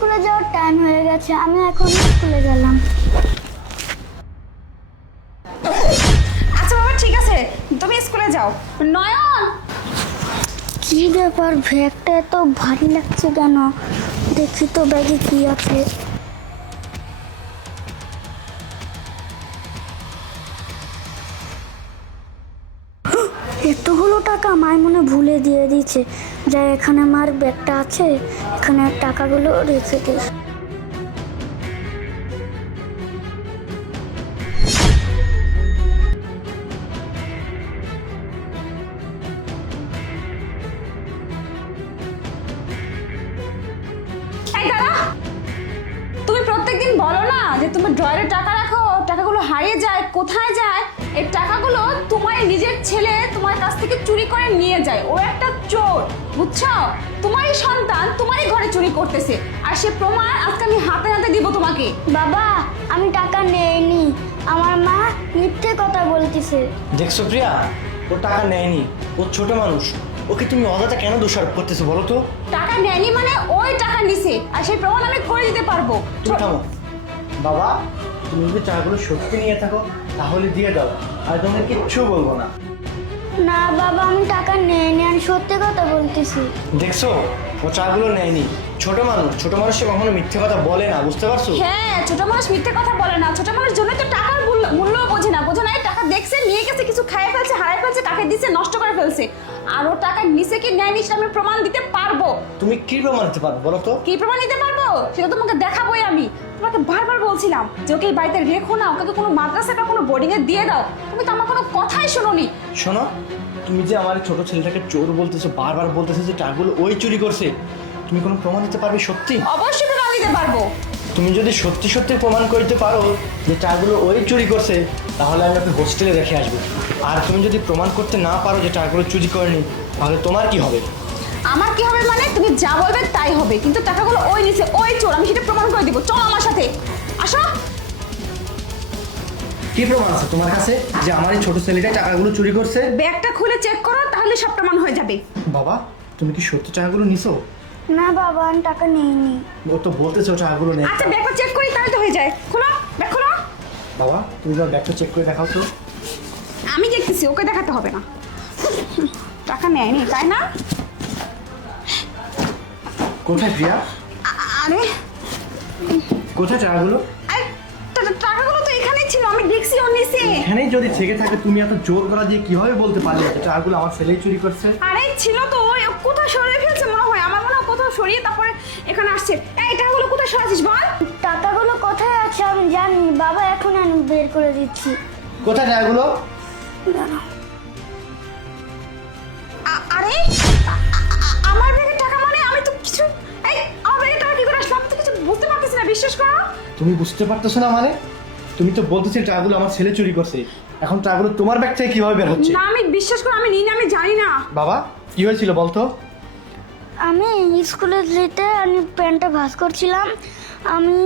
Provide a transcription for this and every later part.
স্কুলে যাওয়ার টাইম হয়ে গেছে, আমি এখন স্কুলে গেলাম। আচ্ছা বাবা ঠিক আছে, তুমি স্কুলে যাও। নয়ন, কি ব্যাপার, ব্যাগটা এত ভারী লাগছে কেন? দেখি তো ব্যাগে কি আছে। এতগুলো টাকা মায় মনে ভুলে দিয়ে দিয়েছে। যা, এখানে আমার ব্যাগটা আছে, এখানে টাকাগুলো রেখে দিই। এই দাদা, তুমি প্রত্যেকদিন বলো না যে তুমি ড্রয়ারে টাকা রাখো, টাকাগুলো হারিয়ে যায়, কোথায় যায়? এই টাকাগুলো তোমার নিজের ছেলে তোমার কাছ থেকে চুরি করে নিয়ে যায়। ও একটা চোর, বুঝছো? তোমারই সন্তান তোমারই ঘরে চুরি করতেছে, আর সে প্রমাণ আজকে আমি হাতে হাতে দিব তোমাকে। বাবা, আমি টাকা নেইনি, আমার মা মিথ্যে কথা বলতেছে। দেখছো প্রিয়া, ও টাকা নেয়নি, ও ছোট মানুষ, ওকে তুমি অযথা কেন দোষারোপ করতেছো বলো তো? টাকা নেয়নি মানে ওই টাকা নিছে, আর সেই প্রমাণ আমি করে দিতে পারবো। তুমি থামো বাবা, তুমি যদি টাকাগুলো সত্যি নিয়ে থাকো তাহলে দিয়ে দাও, আর তোমাকে কিচ্ছু বলবো না। না বাবা, আমি টাকা নেইনি, আমি সত্যি কথা বলতেছি। দেখছো, ও টাকাগুলো নেয়নি। ছোট মানুষ, ছোট মানুষ সে কখনো মিথ্যে কথা বলে না, বুঝতে পারছো? হ্যাঁ, ছোট মানুষ মিথ্যে কথা বলে না, ছোট মানুষ জন্য তো টাকার মূল্য বোঝে না। বোঝে না, এই টাকা দেখছে, নিয়ে গেছে, কিছু খাইয়ে ফেলছে, হারিয়ে ফেলছে, কাকে দিছে, নষ্ট করে ফেলছে। আর ও টাকা নিছে কি নেয়নি সেটা আমি প্রমাণ দিতে পারবো। তুমি কি প্রমাণ দিতে পারবে বলো তো? কি প্রমাণ দিতে পারবো সেটা তোমাকে দেখাবোই আমি। তোমাকে বারবার বলছিলাম যে ওকে এই বাড়িতে রেখো না, ওকে কোনো মাদ্রাসা বা কোনো বোর্ডিং এ দিয়ে দাও, তুমি তো আমার কোনো কথাই শোনোনি। শোনো, তুমি যে আমার ছোট ছেলেটাকে চোর বলতেছো, বারবার বলতেছো যে টাকাগুলো ওই চুরি করছে, তুমি কোনো প্রমাণ দিতে পারবে সত্যি? অবশ্যই প্রমাণ দিতে পারবো। তুমি যদি সত্যি সত্যি প্রমাণ করতে পারো যে টাকাগুলো ওই চুরি করছে, তাহলে আমি ওকে হোস্টেলে রেখে আসবো। আর তুমি যদি প্রমাণ করতে না পারো যে টাকাগুলো চুরি করেনি, তাহলে তোমার কি হবে? আমার কি হবে মানে, তুমি যা বলবে তাই হবে, কিন্তু টাকাগুলো ওই নিচে, ওই চোর, আমি সেটা প্রমাণ করে দিব। চলো আমার সাথে, আসো। কি প্রমাণ আছে তোমার কাছে যে আমার এই ছোট ছেলেটাই টাকাগুলো চুরি করছে? ব্যাগটা খুলে চেক করো, তাহলে সব প্রমাণ হয়ে যাবে। বাবা, তুমি কি সত্যি টাকাগুলো নিছো? না বাবা, আমি টাকা নেইনি। ও তো বলতেছো টাকাগুলো নেই। আচ্ছা ব্যাগটা চেক করি, তাহলে তো হয়ে যায়। খোলো, ব্যাগ খোলো। বাবা, তুমি তোমার ব্যাগটা চেক করে দেখাও তো। আমি দেখতেছি, ওকে দেখাতে হবে না। টাকা নেয়নি তাই না? কোথায় প্রিয়া? আরে কোথায় টাকাগুলো? আরে, টাকাগুলো তো এখানেই ছিল, আমি দেখছি ও নিচে। এখানেই যদি থেকে থাকে, তুমি এত জোর করা দিয়ে কিভাবে বলতে পারলে যে টাকাগুলো আমার ছেলেই চুরি করছে? আরে ছিল তো, ওই কোথাও সরিয়ে ফেলছে মনে হয়, আমার মনে হয় কোথাও সরিয়ে তারপরে এখানে আসছে। এই টাকাগুলো কোথায় সরাছিস বল? টাকাগুলো কোথায় আছে আমি জানি বাবা, এখন আমি বের করে দিচ্ছি। কোথায় টাকাগুলো? দাঁড়াও। আরে আমার ব্যাগে টাকা মানে, আমি তো কিছু, এই আমার ব্যাগে টাকা কি করে আসলো, আমি তো কিছু বুঝতে পারতেছি না, বিশ্বাস করো। তুমি বুঝতে পারতেছো না মানে? তুমি তো বলতেছিলে টাকাগুলো আমার ছেলে চুরি করছে, এখন টাকাগুলো তোমার ব্যাগ থেকে কিভাবে বের হচ্ছে? না আমি বিশ্বাস করো, আমি নিই না, আমি জানি না। বাবা, কি হয়েছিল বলতো? আমি স্কুলে যেতে আমি প্যান্টটা ভাঁজ করছিলাম, আমি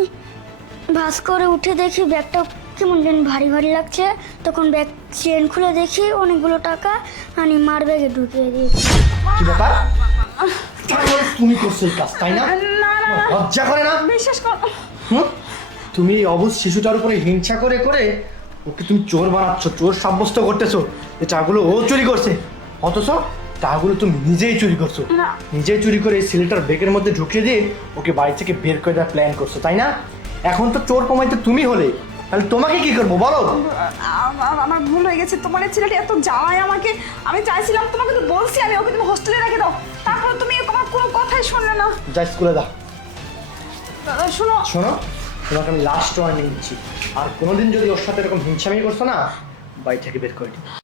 ভাঁজ করে উঠে দেখি ব্যাগটা কেমন যেন ভারী ভারী লাগছে। তখন ব্যাগ চেন খুলে দেখি অনেকগুলো টাকা আমি মার ব্যাগে ঢুকিয়ে দিয়েছি। কি ব্যাপার? তুমি করছো এই কাজ, তাই না? না না লজ্জা করে না? বিশ্বাস করো। হুম? তুমি এই অবুঝ শিশুটার উপরে হিংসা করে করে ওকে তুমি চোর বানাচ্ছ, চোর সাব্যস্ত করতেছো যে টাকাগুলো ও চুরি করছে, অথচ টাকাগুলো তুমি নিজেই চুরি করছো। না। নিজেই চুরি করে এই ছেলেটার ব্যাগের মধ্যে ঢুকিয়ে দিয়ে ওকে বাড়ি থেকে বের করে দেওয়ার প্ল্যান করছো, তাই না? এখন তো চোর প্রমাণিত তুমি হলে, তাহলে তোমাকে কি করবো বলো? আমার ভুল হয়ে গেছে, তোমার এই ছেলেটা এত জ্বালায় আমাকে। আমি চাইছিলাম, তোমাকে তো বলছি আমি ওকে তুমি হোস্টেলে রেখে দাও, তারপর তুমি আমার কোনো কথাই শুনলে না। যা স্কুলে দাও। শোনো, শোনো, তোমাকে আমি লাস্ট ওয়ার্নিং দিচ্ছি, আর কোনোদিন যদি ওর সাথে এরকম হিংসামি করছো না, বাড়ি থেকে বের করে দিই।